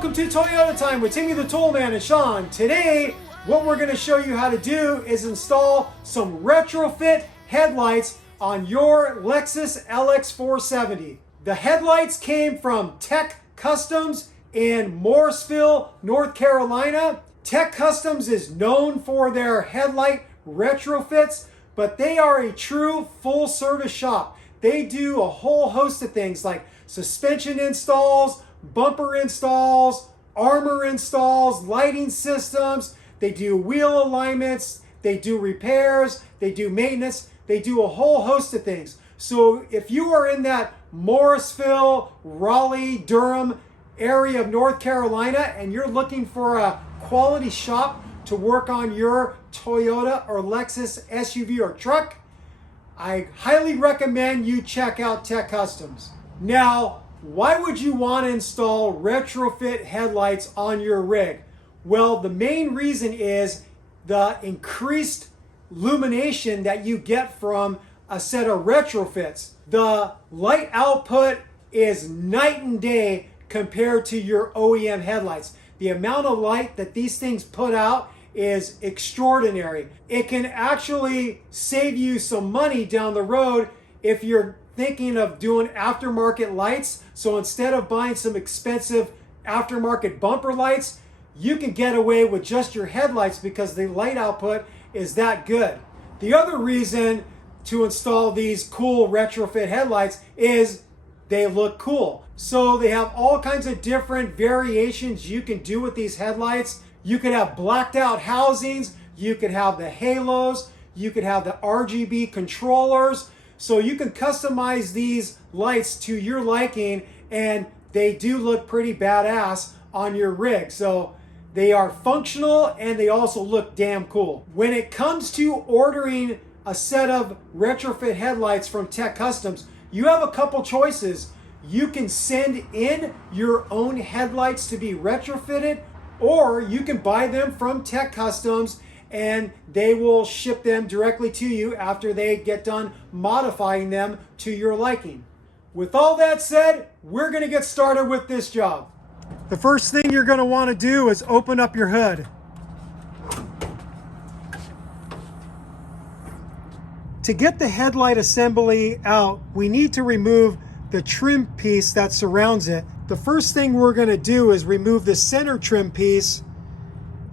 welcome to Toyota Time with Timmy the Toolman and Sean. Today, what we're going to show you how to do is install some retrofit headlights on your Lexus LX470. The headlights came from TEQ Customs in Morrisville, North Carolina. TEQ Customs is known for their headlight retrofits, but they are a true full service shop. They do a whole host of things like suspension installs, bumper installs, armor installs, lighting systems. They do wheel alignments, they do repairs, they do maintenance, they do a whole host of things. So if you are in that Morrisville, Raleigh, Durham area of North Carolina and you're looking for a quality shop to work on your Toyota or Lexus SUV or truck, I highly recommend you check out TEQ Customs. Now, why would you want to install retrofit headlights on your rig? Well, the main reason is the increased illumination that you get from a set of retrofits. The light output is night and day compared to your OEM headlights. The amount of light that these things put out is extraordinary. It can actually save you some money down the road if you're thinking of doing aftermarket lights. So instead of buying some expensive aftermarket bumper lights, you can get away with just your headlights because the light output is that good. The other reason to install these cool retrofit headlights is they look cool. So they have all kinds of different variations you can do with these headlights. You could have blacked out housings, you could have the halos, you could have the RGB controllers. So you can customize these lights to your liking, and they do look pretty badass on your rig. So they are functional and they also look damn cool. When it comes to ordering a set of retrofit headlights from TEQ Customs, you have a couple choices. You can send in your own headlights to be retrofitted, or you can buy them from TEQ Customs and they will ship them directly to you after they get done modifying them to your liking. With all that said, we're going to get started with this job. The first thing you're going to want to do is open up your hood. To get the headlight assembly out, we need to remove the trim piece that surrounds it. The first thing we're going to do is remove the center trim piece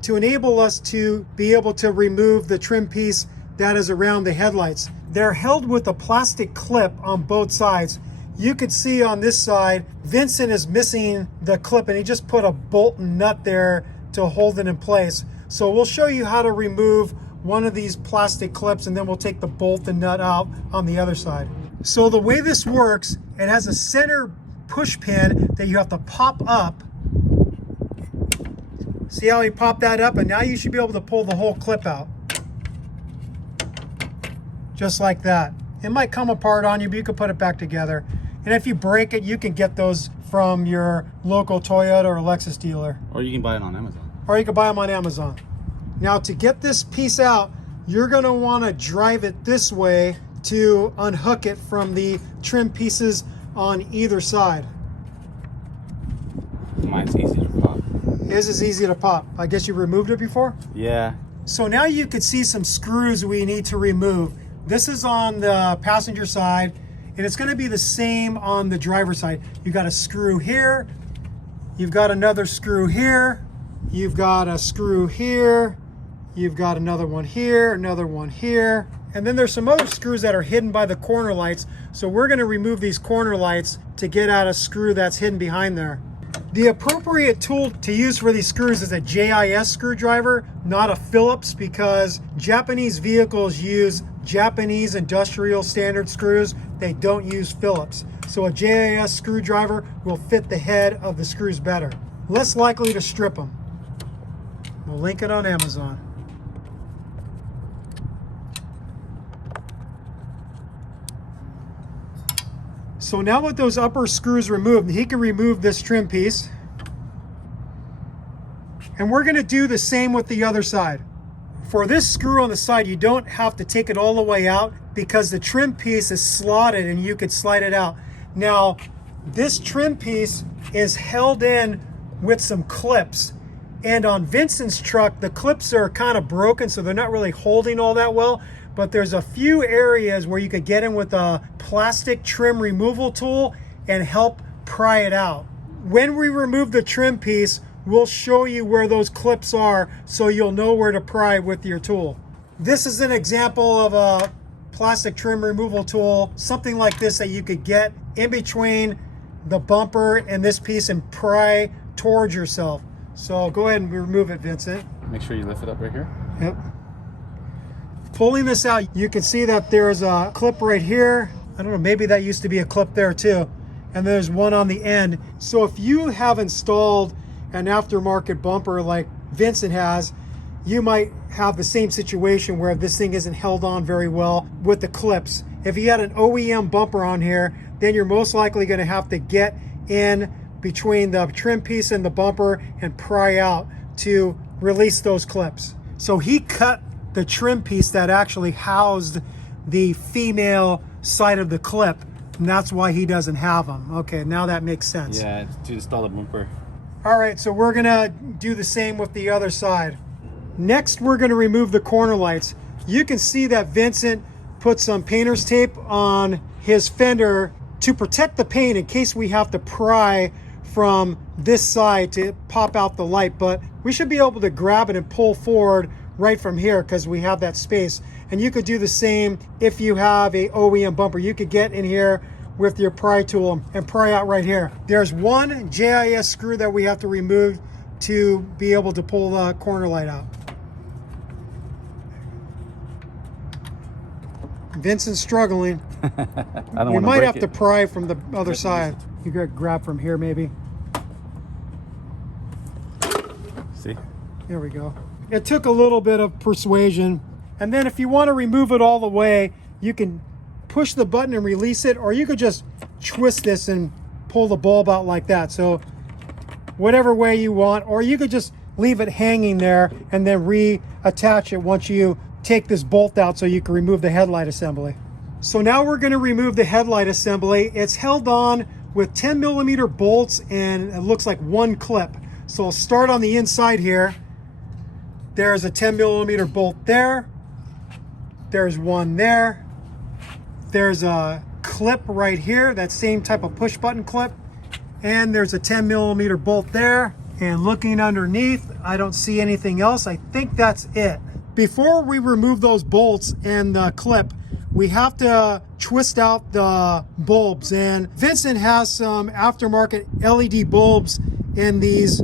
to enable us to be able to remove the trim piece that is around the headlights. They're held with a plastic clip on both sides. You can see on this side, Vincent is missing the clip and he just put a bolt and nut there to hold it in place. So we'll show you how to remove one of these plastic clips and then we'll take the bolt and nut out on the other side. So the way this works, it has a center push pin that you have to pop up. See how he popped that up? And now you should be able to pull the whole clip out. Just like that. It might come apart on you, but you can put it back together. And if you break it, you can get those from your local Toyota or Lexus dealer. Or you can buy it on Amazon. Or you can buy them on Amazon. Now to get this piece out, you're gonna wanna drive it this way to unhook it from the trim pieces on either side. Mine's easy to pop. His is easy to pop. I guess you removed it before? Yeah. So now you can see some screws we need to remove. This is on the passenger side, and it's going to be the same on the driver's side. You've got a screw here, you've got another screw here, you've got a screw here, you've got another one here, and then there's some other screws that are hidden by the corner lights. So we're going to remove these corner lights to get out a screw that's hidden behind there. The appropriate tool to use for these screws is a JIS screwdriver, not a Phillips, because Japanese vehicles use Japanese industrial standard screws. They don't use Phillips. So a JIS screwdriver will fit the head of the screws better. Less likely to strip them. We'll link it on Amazon. So now with those upper screws removed, he can remove this trim piece. And we're going to do the same with the other side. For this screw on the side, you don't have to take it all the way out because the trim piece is slotted and you could slide it out. Now, this trim piece is held in with some clips. And on Vincent's truck, the clips are kind of broken, so they're not really holding all that well. But there's a few areas where you could get in with a plastic trim removal tool and help pry it out. When we remove the trim piece, we'll show you where those clips are so you'll know where to pry with your tool. This is an example of a plastic trim removal tool, something like this that you could get in between the bumper and this piece and pry towards yourself. So go ahead and remove it, Vincent. Make sure you lift it up right here. Yep. Pulling this out, you can see that there's a clip right here. I don't know, maybe that used to be a clip there too. And there's one on the end. So if you have installed an aftermarket bumper like Vincent has, you might have the same situation where this thing isn't held on very well with the clips. If you had an OEM bumper on here, then you're most likely going to have to get in between the trim piece and the bumper and pry out to release those clips. So he cut the trim piece that actually housed the female side of the clip, and that's why he doesn't have them. Okay, now that makes sense. Yeah, to install the bumper. All right, so we're gonna do the same with the other side. Next, we're gonna remove the corner lights. You can see that Vincent put some painter's tape on his fender to protect the paint in case we have to pry from this side to pop out the light, but we should be able to grab it and pull forward right from here because we have that space. And you could do the same if you have a OEM bumper. You could get in here with your pry tool and pry out right here. There's one JIS screw that we have to remove to be able to pull the corner light out. Vincent's struggling. You might have to pry from the other side. You could grab from here maybe. See? There we go. It took a little bit of persuasion. And then if you want to remove it all the way, you can push the button and release it, or you could just twist this and pull the bulb out like that. So whatever way you want, or you could just leave it hanging there and then reattach it once you take this bolt out so you can remove the headlight assembly. So now we're going to remove the headlight assembly. It's held on with 10mm bolts and it looks like one clip. So I'll start on the inside here. There's a 10mm bolt there. There's one there. There's a clip right here, that same type of push button clip. And there's a 10mm bolt there. And looking underneath, I don't see anything else. I think that's it. Before we remove those bolts and the clip, we have to twist out the bulbs. And Vincent has some aftermarket LED bulbs in these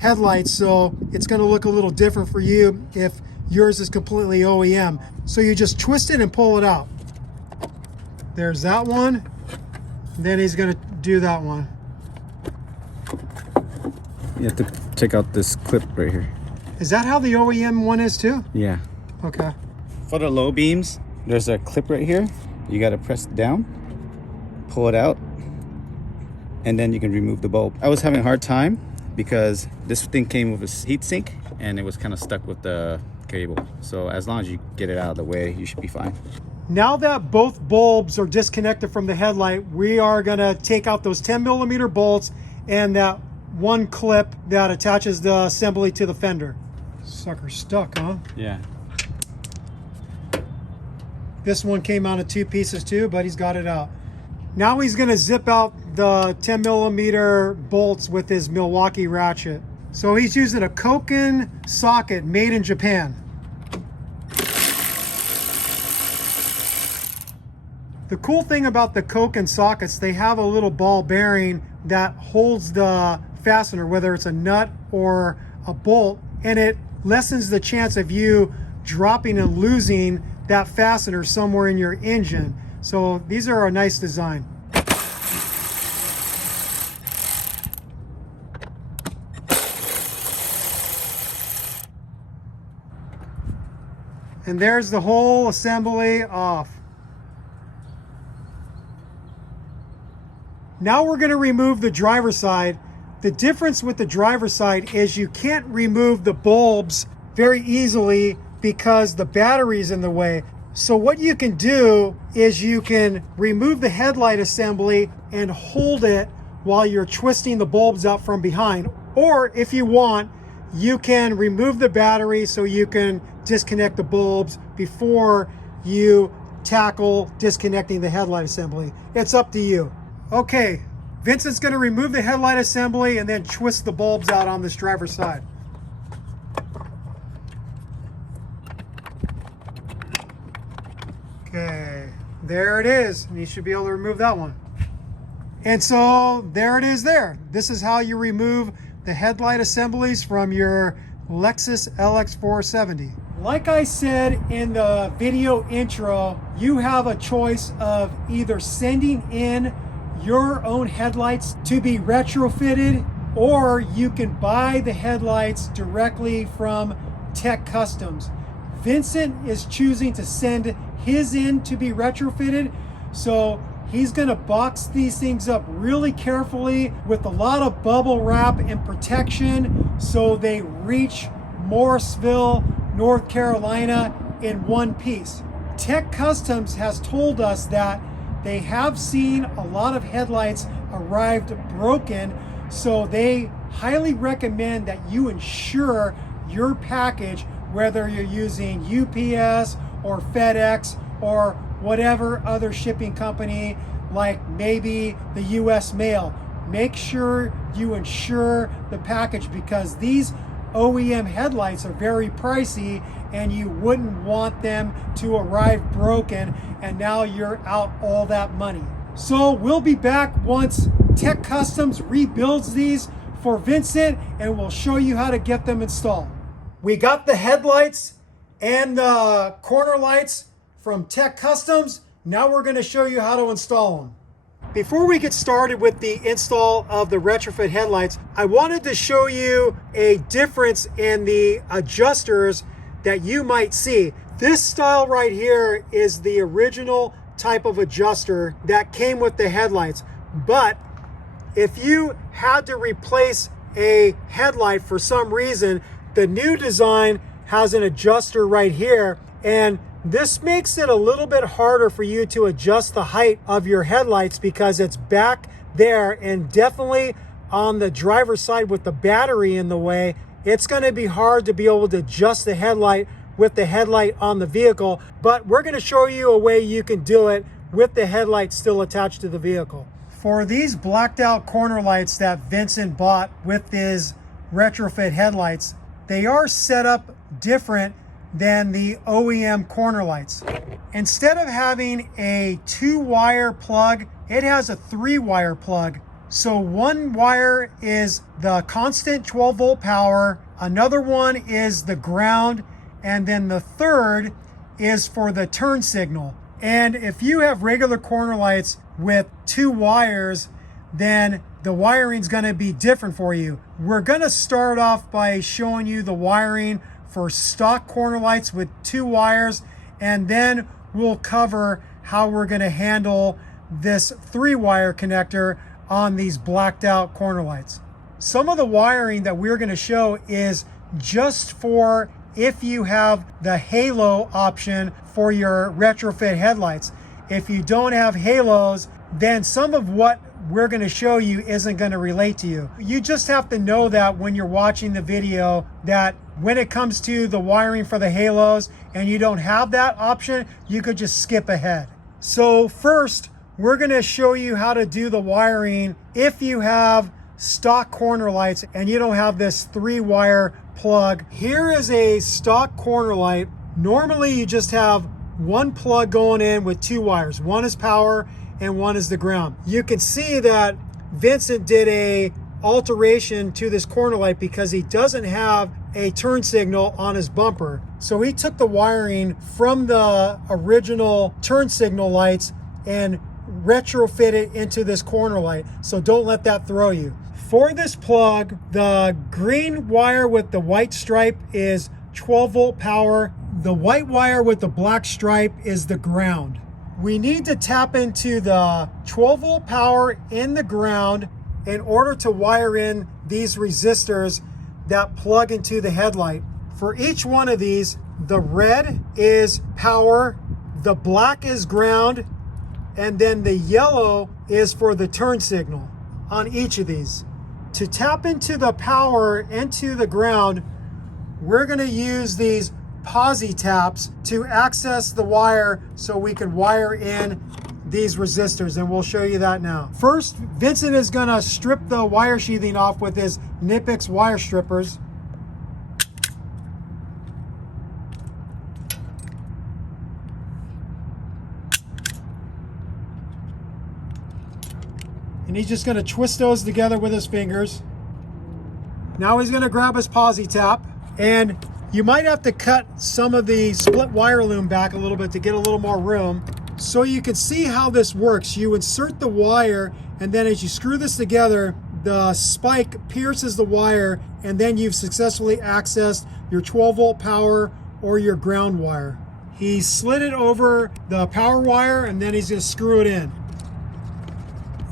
headlights, so it's going to look a little different for you if yours is completely OEM. So you just twist it and pull it out. There's that one. Then he's going to do that one. You have to check out this clip right here. Is that how the OEM one is too? Yeah. Okay. For the low beams, there's a clip right here. You got to press it down, pull it out, and then you can remove the bulb. I was having a hard time because this thing came with a heat sink and it was kind of stuck with the cable. So as long as you get it out of the way, you should be fine. Now that both bulbs are disconnected from the headlight, we are going to take out those 10mm bolts and that one clip that attaches the assembly to the fender. Sucker stuck, huh? Yeah. This one came out of two pieces too, but he's got it out. Now he's going to zip out the 10mm bolts with his Milwaukee ratchet. So he's using a Koken socket made in Japan. The cool thing about the Koken sockets, they have a little ball bearing that holds the fastener, whether it's a nut or a bolt, and it lessens the chance of you dropping and losing that fastener somewhere in your engine. So these are a nice design. And there's the whole assembly off. Now we're going to remove the driver's side. The difference with the driver's side is you can't remove the bulbs very easily because the battery's in the way. So what you can do is you can remove the headlight assembly and hold it while you're twisting the bulbs out from behind. Or if you want, you can remove the battery so you can disconnect the bulbs before you tackle disconnecting the headlight assembly. It's up to you. Okay, Vincent's gonna remove the headlight assembly and then twist the bulbs out on this driver's side. Okay, there it is. And you should be able to remove that one. And so there it is there. This is how you remove the headlight assemblies from your Lexus LX470. Like I said in the video intro, you have a choice of either sending in your own headlights to be retrofitted, or you can buy the headlights directly from TEQ Customs. Vincent is choosing to send his in to be retrofitted, so he's gonna box these things up really carefully with a lot of bubble wrap and protection so they reach Morrisville, North Carolina in one piece. TEQ Customs has told us that they have seen a lot of headlights arrived broken, so they highly recommend that you insure your package, whether you're using UPS or FedEx or whatever other shipping company, like maybe the US Mail. Make sure you insure the package, because these OEM headlights are very pricey and you wouldn't want them to arrive broken and now you're out all that money. So we'll be back once TEQ Customs rebuilds these for Vincent, and we'll show you how to get them installed. We got the headlights and the corner lights from TEQ Customs. Now we're going to show you how to install them. Before we get started with the install of the retrofit headlights, I wanted to show you a difference in the adjusters that you might see. This style right here is the original type of adjuster that came with the headlights. But if you had to replace a headlight for some reason, the new design has an adjuster right here, and this makes it a little bit harder for you to adjust the height of your headlights because it's back there, and definitely on the driver's side with the battery in the way, it's going to be hard to be able to adjust the headlight with the headlight on the vehicle. But we're going to show you a way you can do it with the headlight still attached to the vehicle. For these blacked out corner lights that Vincent bought with his retrofit headlights, they are set up different than the OEM corner lights. Instead of having a 2-wire plug, it has a 3-wire plug. So one wire is the constant 12-volt power, another one is the ground, and then the third is for the turn signal. And if you have regular corner lights with 2 wires, then the wiring's going to be different for you. We're going to start off by showing you the wiring for stock corner lights with 2 wires, and then we'll cover how we're going to handle this 3-wire connector on these blacked out corner lights. Some of the wiring that we're going to show is just for if you have the halo option for your retrofit headlights. If you don't have halos, then some of what we're going to show you isn't going to relate to you. You just have to know that when you're watching the video, that when it comes to the wiring for the halos and you don't have that option, you could just skip ahead. So first, we're going to show you how to do the wiring if you have stock corner lights and you don't have this 3-wire plug. Here is a stock corner light. Normally you just have one plug going in with 2 wires. One is power and one is the ground. You can see that Vincent did a alteration to this corner light because he doesn't have a turn signal on his bumper. So he took the wiring from the original turn signal lights and retrofit it into this corner light. So don't let that throw you. For this plug, the green wire with the white stripe is 12-volt power. The white wire with the black stripe is the ground. We need to tap into the 12-volt power in the ground in order to wire in these resistors that plug into the headlight. For each one of these, the red is power, the black is ground, and then the yellow is for the turn signal on each of these. To tap into the power into the ground, we're going to use these posi taps to access the wire so we can wire in these resistors, and we'll show you that now. First, Vincent is going to strip the wire sheathing off with his Nipix wire strippers. And he's just going to twist those together with his fingers. Now he's going to grab his posi tap, and you might have to cut some of the split wire loom back a little bit to get a little more room. So you can see how this works. You insert the wire, and then as you screw this together, the spike pierces the wire, and then you've successfully accessed your 12-volt power or your ground wire. He slid it over the power wire, and then he's going to screw it in.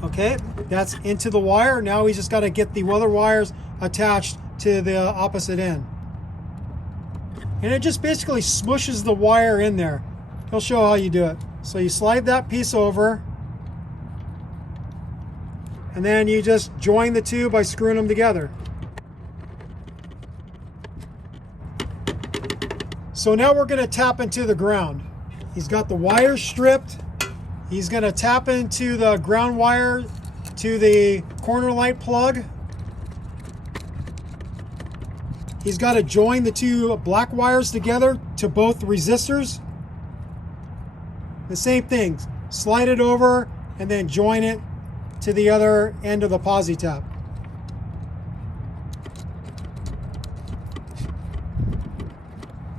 Okay, that's into the wire. Now he's just got to get the other wires attached to the opposite end. And it just basically smushes the wire in there. He'll show how you do it. So you slide that piece over, and then you just join the two by screwing them together. So now we're going to tap into the ground. He's got the wires stripped. He's going to tap into the ground wire to the corner light plug. He's got to join the two black wires together to both resistors. The same thing, slide it over and then join it to the other end of the posi tap.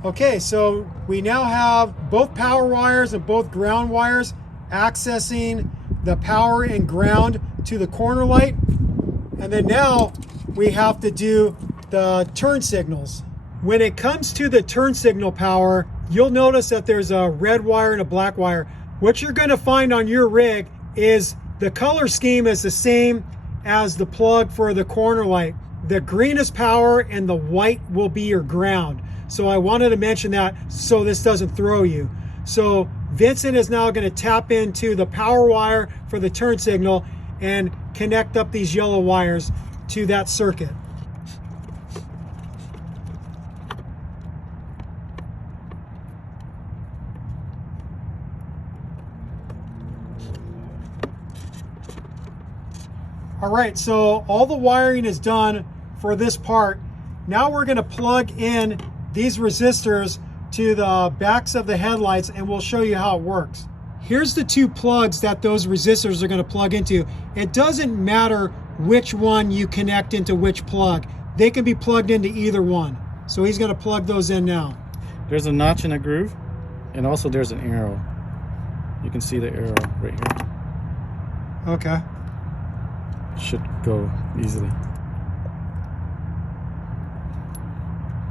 Okay, so we now have both power wires and both ground wires accessing the power and ground to the corner light. And then now we have to do the turn signals. When it comes to the turn signal power, you'll notice that there's a red wire and a black wire. What you're going to find on your rig is the color scheme is the same as the plug for the corner light. The green is power and the white will be your ground. So I wanted to mention that so this doesn't throw you. So Vincent is now going to tap into the power wire for the turn signal and connect up these yellow wires to that circuit. All right, so all the wiring is done for this part. Now we're going to plug in these resistors to the backs of the headlights, and we'll show you how it works. Here's the two plugs that those resistors are going to plug into. It doesn't matter which one you connect into which plug. They can be plugged into either one. So he's going to plug those in now. There's a notch and a groove, and also there's an arrow. You can see the arrow right here. Okay. Should go easily.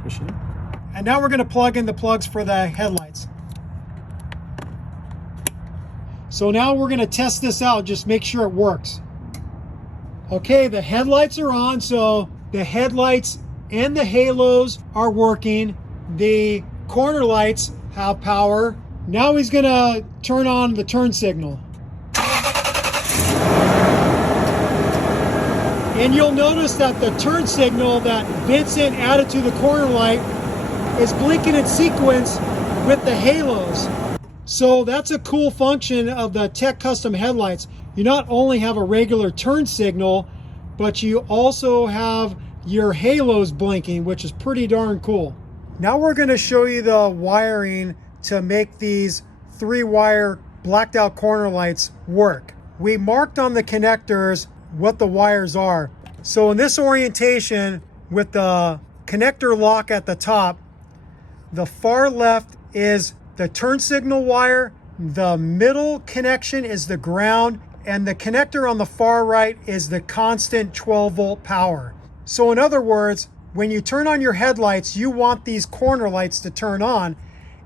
Push it. And now we're going to plug in the plugs for the headlights. So now we're going to test this out, just make sure it works. Okay, the headlights are on, so the headlights and the halos are working. The corner lights have power. Now he's going to turn on the turn signal. And you'll notice that the turn signal that Vincent added to the corner light is blinking in sequence with the halos. So that's a cool function of the TEQ custom headlights. You not only have a regular turn signal, but you also have your halos blinking, which is pretty darn cool. Now we're going to show you the wiring to make these 3-wire blacked out corner lights work. We marked on the connectors what the wires are. So in this orientation, with the connector lock at the top, the far left is the turn signal wire, the middle connection is the ground, and the connector on the far right is the constant 12-volt power. So in other words, when you turn on your headlights, you want these corner lights to turn on,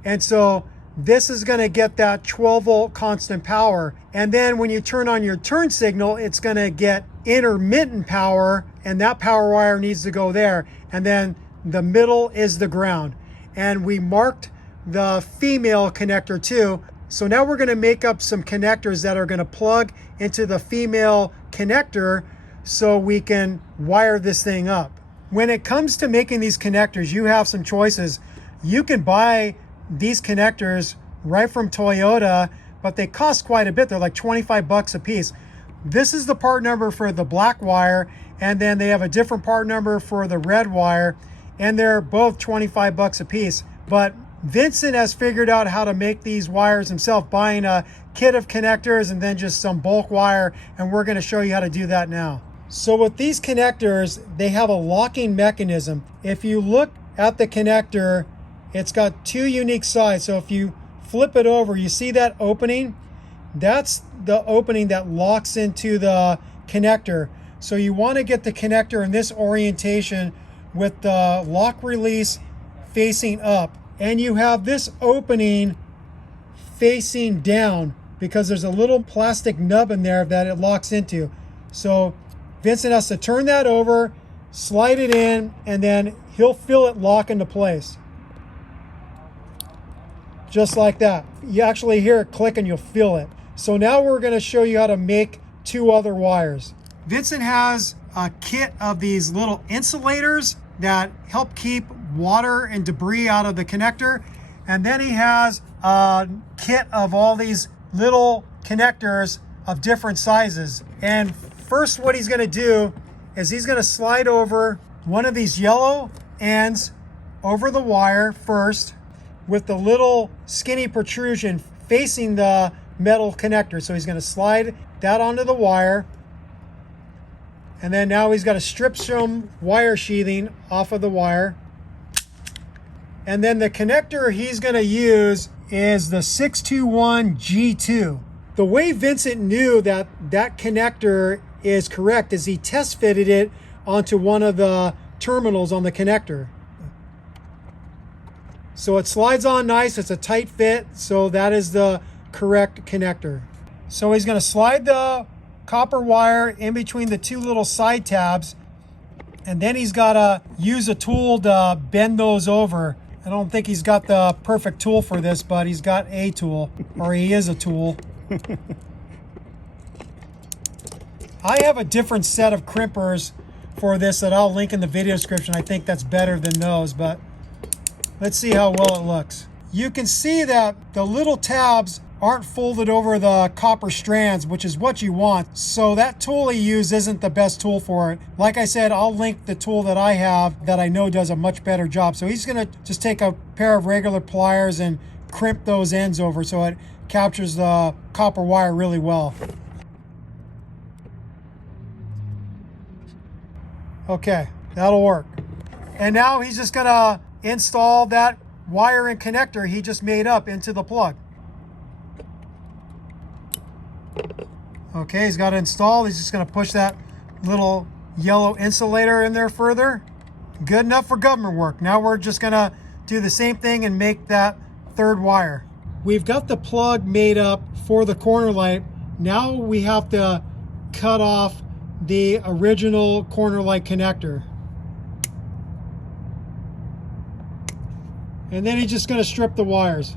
and so this is going to get that 12-volt constant power. And then when you turn on your turn signal, it's going to get intermittent power, and that power wire needs to go there. And then the middle is the ground. And we marked the female connector too. So now we're going to make up some connectors that are going to plug into the female connector so we can wire this thing up. When it comes to making these connectors, you have some choices. You can buy these connectors right from Toyota, but they cost quite a bit. They're like 25 bucks a piece. This is the part number for the black wire, and then they have a different part number for the red wire, and they're both 25 bucks a piece. But Vincent has figured out how to make these wires himself, buying a kit of connectors and then just some bulk wire, and we're going to show you how to do that now. So with these connectors, they have a locking mechanism. If you look at the connector, it's got two unique sides. So if you flip it over, you see that opening? That's the opening that locks into the connector. So you want to get the connector in this orientation with the lock release facing up. And you have this opening facing down because there's a little plastic nub in there that it locks into. So Vincent has to turn that over, slide it in, and then he'll feel it lock into place. Just like that. You actually hear it click and you'll feel it. So now we're going to show you how to make two other wires. Vincent has a kit of these little insulators that help keep water and debris out of the connector. And then he has a kit of all these little connectors of different sizes. And first what he's going to do is he's going to slide over one of these yellow ends over the wire first with the little skinny protrusion facing the metal connector. So he's going to slide that onto the wire. And then now he's got to strip some wire sheathing off of the wire. And then the connector he's going to use is the 621 G2. The way Vincent knew that that connector is correct is he test fitted it onto one of the terminals on the connector. So it slides on nice, it's a tight fit, so that is the correct connector. So he's going to slide the copper wire in between the two little side tabs, and then he's got to use a tool to bend those over. I don't think he's got the perfect tool for this, but he's got a tool, or he is a tool. I have a different set of crimpers for this that I'll link in the video description. I think that's better than those, but let's see how well it looks. You can see that the little tabs aren't folded over the copper strands, which is what you want. So that tool he used isn't the best tool for it. Like I said, I'll link the tool that I have that I know does a much better job. So he's gonna just take a pair of regular pliers and crimp those ends over so it captures the copper wire really well. Okay, that'll work. And now he's just gonna install that wire and connector he just made up into the plug. Okay, he's got it installed. He's just gonna push that little yellow insulator in there further. Good enough for government work. Now we're just gonna do the same thing and make that third wire. We've got the plug made up for the corner light. Now we have to cut off the original corner light connector. And then he's just gonna strip the wires.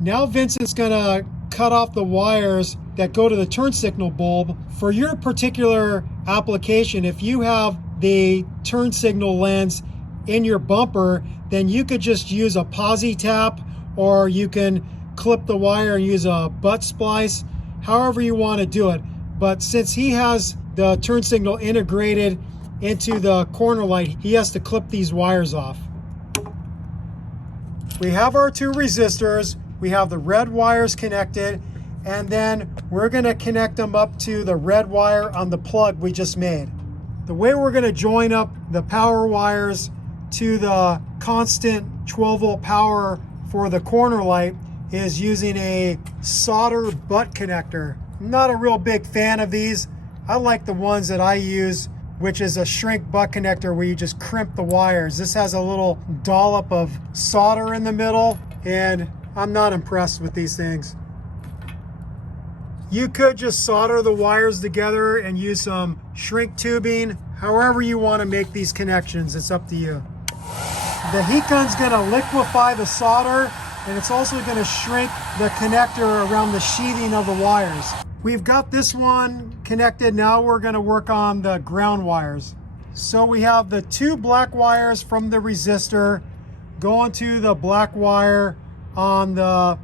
Now Vincent's gonna cut off the wires that go to the turn signal bulb. For your particular application, if you have the turn signal lens in your bumper, then you could just use a posi tap, or you can clip the wire and use a butt splice, however you want to do it. But since he has the turn signal integrated into the corner light, he has to clip these wires off. We have our two resistors, we have the red wires connected, and then we're going to connect them up to the red wire on the plug we just made. The way we're going to join up the power wires to the constant 12 volt power for the corner light is using a solder butt connector. I'm not a real big fan of these. I like the ones that I use, which is a shrink butt connector where you just crimp the wires. This has a little dollop of solder in the middle, and I'm not impressed with these things. You could just solder the wires together and use some shrink tubing. However you want to make these connections, it's up to you. The heat gun's going to liquefy the solder, and it's also going to shrink the connector around the sheathing of the wires. We've got this one connected. Now we're going to work on the ground wires. So we have the 2 black wires from the resistor going to the black wire on the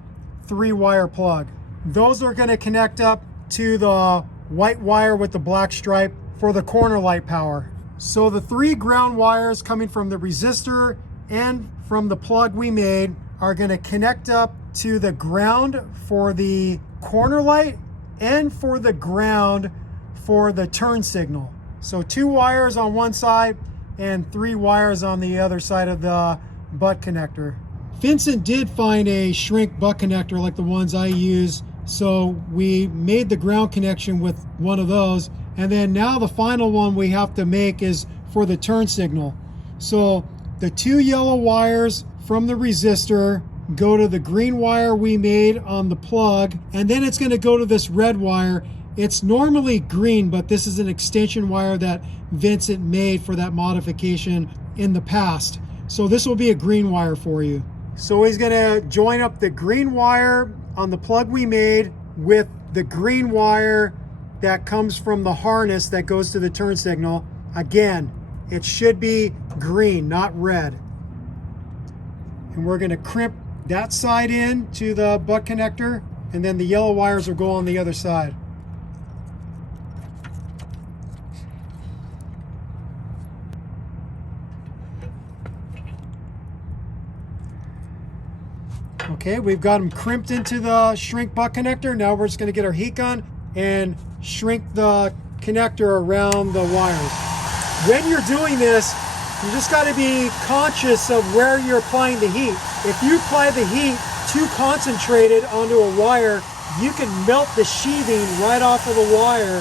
3-wire plug. Those are going to connect up to the white wire with the black stripe for the corner light power. So the 3 ground wires coming from the resistor and from the plug we made are going to connect up to the ground for the corner light and for the ground for the turn signal. So 2 wires on one side and 3 wires on the other side of the butt connector. Vincent did find a shrink butt connector like the ones I use, so we made the ground connection with one of those, and then now the final one we have to make is for the turn signal. So the 2 yellow wires from the resistor go to the green wire we made on the plug, and then it's going to go to this red wire. It's normally green, but this is an extension wire that Vincent made for that modification in the past. So this will be a green wire for you. So he's going to join up the green wire on the plug we made with the green wire that comes from the harness that goes to the turn signal. Again, it should be green, not red. And we're going to crimp that side in to the butt connector, and then the yellow wires will go on the other side. Okay, we've got them crimped into the shrink butt connector. Now we're just going to get our heat gun and shrink the connector around the wires. When you're doing this, you just got to be conscious of where you're applying the heat. If you apply the heat too concentrated onto a wire, you can melt the sheathing right off of the wire.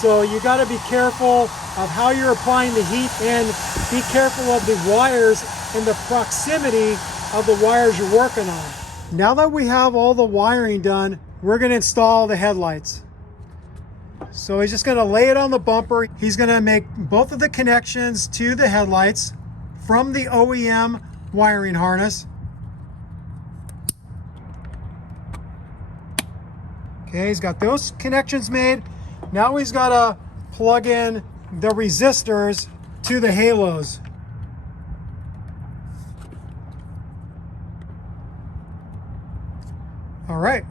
So you got to be careful of how you're applying the heat, and be careful of the wires and the proximity of the wires you're working on. Now that we have all the wiring done, we're going to install the headlights. So he's just going to lay it on the bumper. He's going to make both of the connections to the headlights from the OEM wiring harness. Okay, he's got those connections made. Now he's got to plug in the resistors to the halos. All right,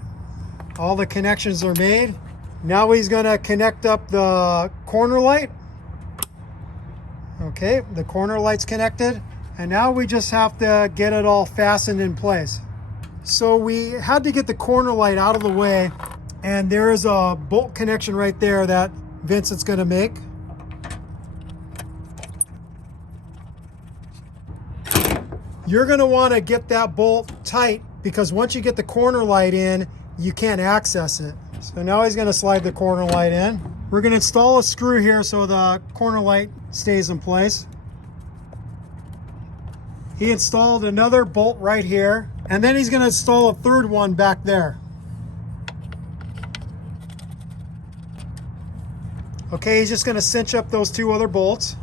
all the connections are made. Now he's going to connect up the corner light. Okay, the corner light's connected, and now we just have to get it all fastened in place. So we had to get the corner light out of the way, and there is a bolt connection right there that Vincent's going to make. You're going to want to get that bolt tight, because once you get the corner light in, you can't access it. So now he's going to slide the corner light in. We're going to install a screw here so the corner light stays in place. He installed another bolt right here, and then he's going to install a third one back there. Okay, he's just going to cinch up those 2 other bolts.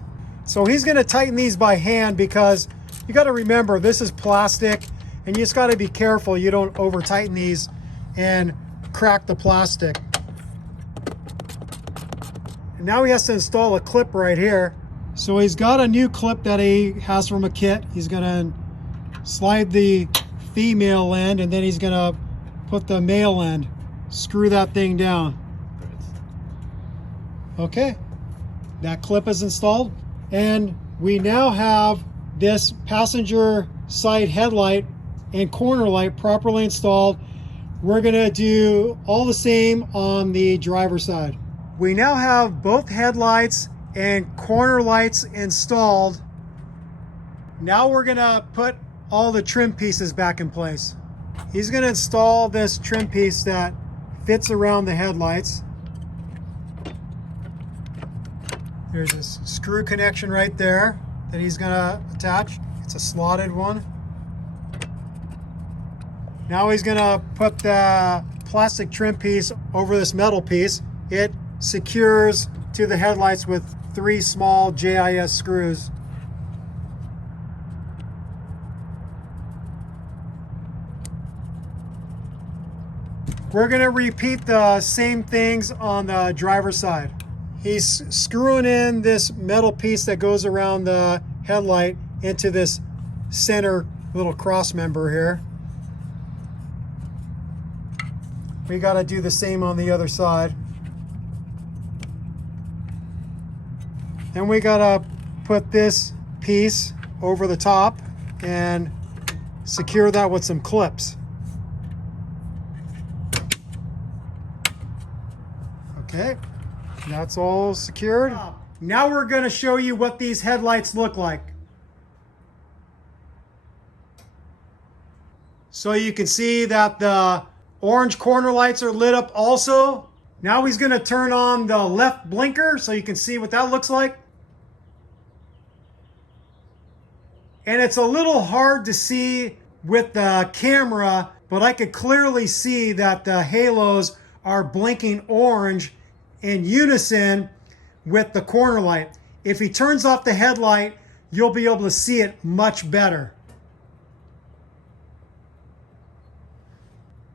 So he's going to tighten these by hand, because you got to remember this is plastic, and you just got to be careful you don't over tighten these and crack the plastic. And now he has to install a clip right here. So he's got a new clip that he has from a kit. He's going to slide the female end, and then he's going to put the male end, screw that thing down. Okay, that clip is installed, and we now have this passenger side headlight and corner light properly installed. We're going to do all the same on the driver's side. We now have both headlights and corner lights installed. Now we're going to put all the trim pieces back in place. He's going to install this trim piece that fits around the headlights. There's a screw connection right there that he's going to attach. It's a slotted one. Now he's going to put the plastic trim piece over this metal piece. It secures to the headlights with 3 small JIS screws. We're gonna repeat the same things on the driver's side. He's screwing in this metal piece that goes around the headlight into this center little cross member here. We gotta do the same on the other side. And we gotta put this piece over the top and secure that with some clips. Okay, that's all secured. Now we're gonna show you what these headlights look like. So you can see that the orange corner lights are lit up also. Now he's gonna turn on the left blinker so you can see what that looks like. And it's a little hard to see with the camera, but I could clearly see that the halos are blinking orange in unison with the corner light. If he turns off the headlight, you'll be able to see it much better.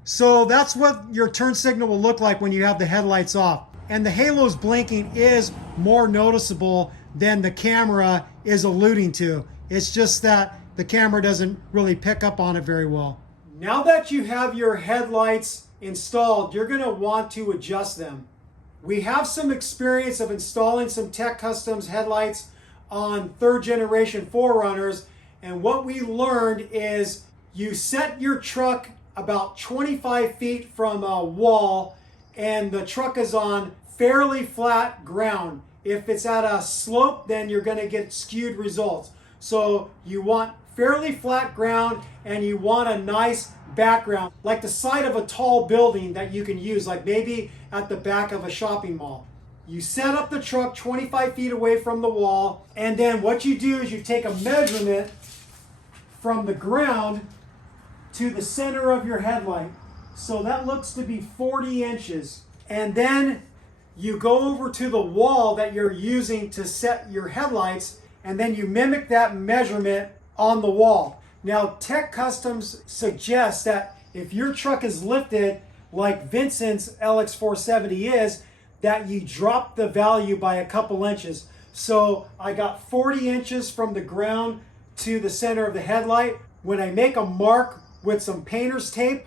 So that's what your turn signal will look like when you have the headlights off. And the halos blinking is more noticeable than the camera is alluding to. It's just that the camera doesn't really pick up on it very well. Now that you have your headlights installed, you're gonna want to adjust them. We have some experience of installing some TEQ Customs headlights on third generation 4Runners, and what we learned is you set your truck about 25 feet from a wall and the truck is on fairly flat ground. If it's at a slope, then you're gonna get skewed results. So you want fairly flat ground and you want a nice background, like the side of a tall building that you can use, like maybe at the back of a shopping mall. You set up the truck 25 feet away from the wall, and then what you do is you take a measurement from the ground to the center of your headlight. So that looks to be 40 inches. And then you go over to the wall that you're using to set your headlights, and then you mimic that measurement on the wall. Now, TEQ Customs suggests that if your truck is lifted like Vincent's LX470 is, that you drop the value by a couple inches. So I got 40 inches from the ground to the center of the headlight. When I make a mark with some painter's tape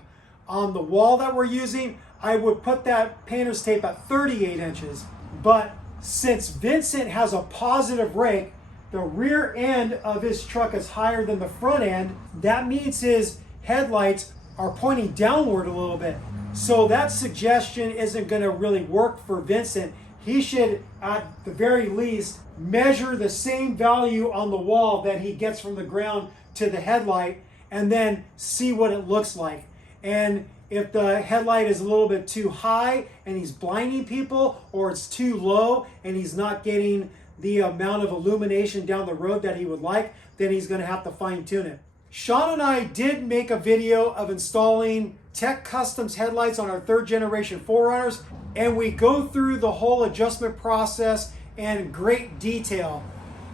on the wall that we're using, I would put that painter's tape at 38 inches. But since Vincent has a positive rake, the rear end of his truck is higher than the front end. That means his headlights are pointing downward a little bit. So that suggestion isn't going to really work for Vincent. He should, at the very least, measure the same value on the wall that he gets from the ground to the headlight and then see what it looks like. And if the headlight is a little bit too high and he's blinding people, or it's too low and he's not getting the amount of illumination down the road that he would like, then he's going to have to fine tune it. Sean and I did make a video of installing TEQ Customs headlights on our third generation 4Runners, and we go through the whole adjustment process in great detail.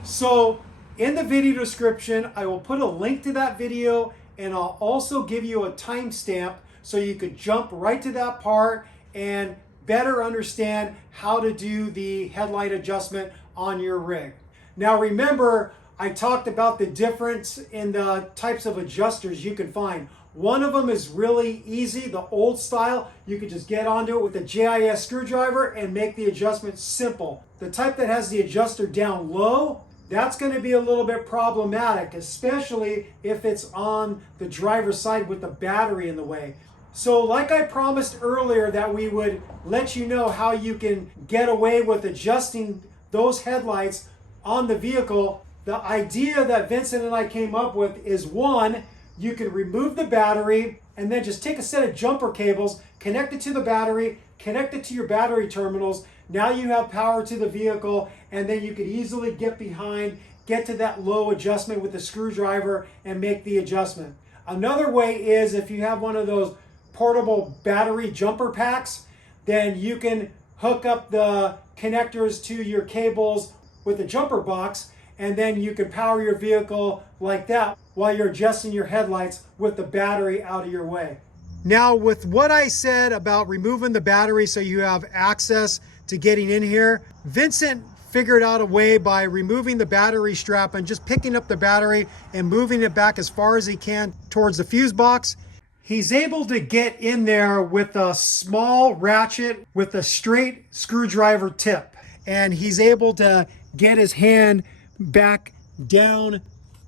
So in the video description, I will put a link to that video, and I'll also give you a timestamp so you could jump right to that part and better understand how to do the headlight adjustment on your rig. Now remember, I talked about the difference in the types of adjusters you can find. One of them is really easy, the old style. You can just get onto it with a JIS screwdriver and make the adjustment simple. The type that has the adjuster down low, that's going to be a little bit problematic, especially if it's on the driver's side with the battery in the way. So like I promised earlier that we would let you know how you can get away with adjusting those headlights on the vehicle, the idea that Vincent and I came up with is, one, you can remove the battery and then just take a set of jumper cables, connect it to the battery, connect it to your battery terminals. Now you have power to the vehicle, and then you could easily get behind, get to that low adjustment with the screwdriver and make the adjustment. Another way is if you have one of those portable battery jumper packs, then you can hook up the connectors to your cables with a jumper box, and then you can power your vehicle like that while you're adjusting your headlights with the battery out of your way. Now, with what I said about removing the battery so you have access to getting in here, Vincent figured out a way by removing the battery strap and just picking up the battery and moving it back as far as he can towards the fuse box. He's able to get in there with a small ratchet with a straight screwdriver tip. And he's able to get his hand back down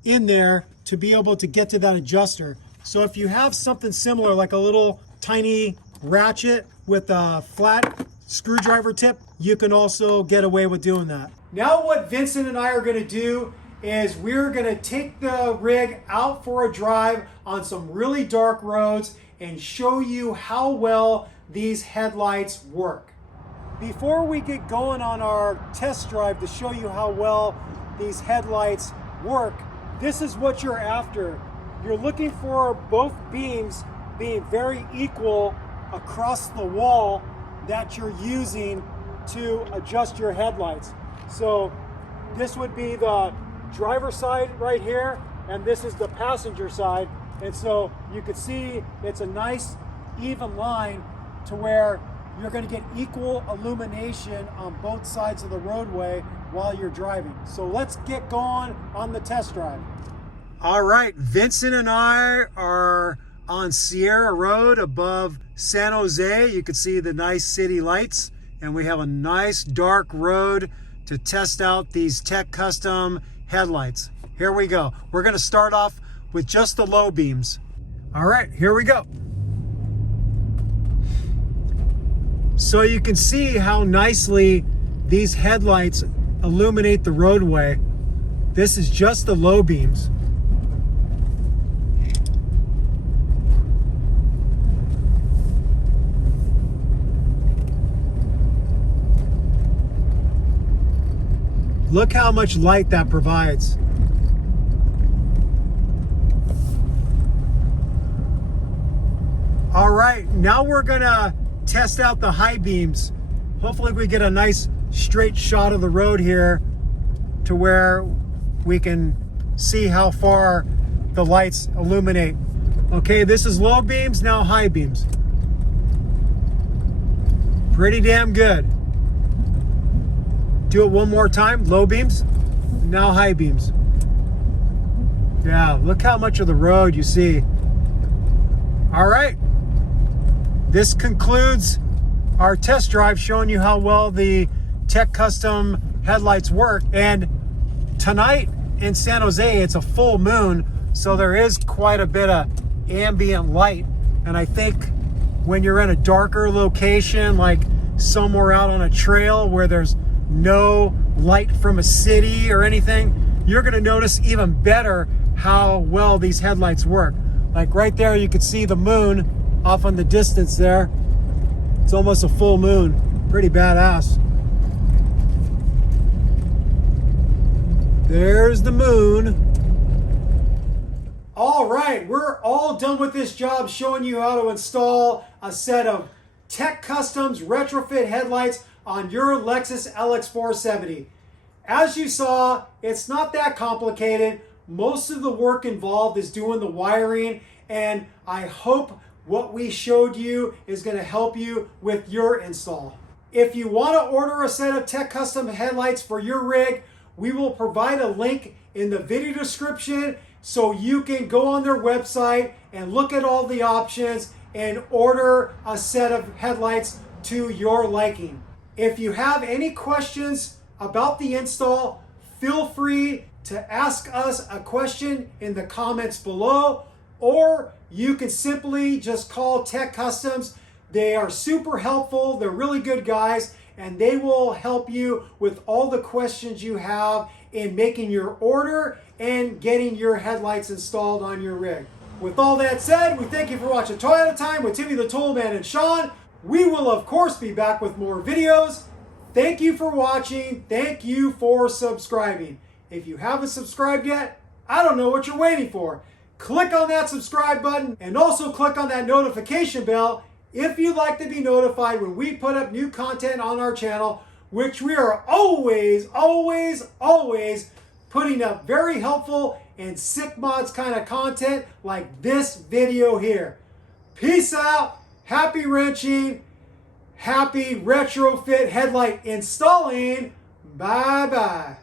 in there to be able to get to that adjuster. So if you have something similar, like a little tiny ratchet with a flat screwdriver tip, you can also get away with doing that. Now what Vincent and I are going to do is we're going to take the rig out for a drive on some really dark roads and show you how well these headlights work. Before we get going on our test drive to show you how well these headlights work, this is what you're after. You're looking for both beams being very equal across the wall that you're using to adjust your headlights. So this would be the driver's side right here, and this is the passenger side. And so you can see it's a nice even line to where you're going to get equal illumination on both sides of the roadway while you're driving. So let's get going on the test drive. All right, Vincent and I are on Sierra Road above San Jose. You can see the nice city lights, and we have a nice dark road to test out these TEQ Custom headlights. Here we go. We're going to start off with just the low beams. All right, here we go. So you can see how nicely these headlights illuminate the roadway. This is just the low beams. Look how much light that provides. All right, now we're gonna test out the high beams. Hopefully we get a nice straight shot of the road here to where we can see how far the lights illuminate. Okay, this is low beams, now high beams. Pretty damn good. Do it one more time, low beams, now high beams. Yeah, look how much of the road you see. All right, this concludes our test drive showing you how well the TEQ Custom headlights work. And tonight in San Jose, it's a full moon, so there is quite a bit of ambient light. And I think when you're in a darker location, like somewhere out on a trail where there's no light from a city or anything, you're gonna notice even better how well these headlights work. Like right there, you can see the moon off in the distance there. It's almost a full moon. Pretty badass. There's the moon. All right, we're all done with this job showing you how to install a set of TEQ Customs retrofit headlights on your Lexus LX470. As you saw, it's not that complicated. Most of the work involved is doing the wiring, and I hope what we showed you is going to help you with your install. If you want to order a set of TEQ Custom headlights for your rig, we will provide a link in the video description so you can go on their website and look at all the options and order a set of headlights to your liking. If you have any questions about the install, feel free to ask us a question in the comments below, or you can simply just call TEQ Customs. They are super helpful, they're really good guys, and they will help you with all the questions you have in making your order and getting your headlights installed on your rig. With all that said, we thank you for watching Toyota Time with Timmy the Toolman and Sean. We will of course be back with more videos. Thank you for watching. Thank you for subscribing. If you haven't subscribed yet, I don't know what you're waiting for. Click on that subscribe button and also click on that notification bell if you'd like to be notified when we put up new content on our channel, which we are always putting up very helpful and sick mods kind of content like this video here. Peace out. Happy wrenching. Happy retrofit headlight installing. Bye-bye.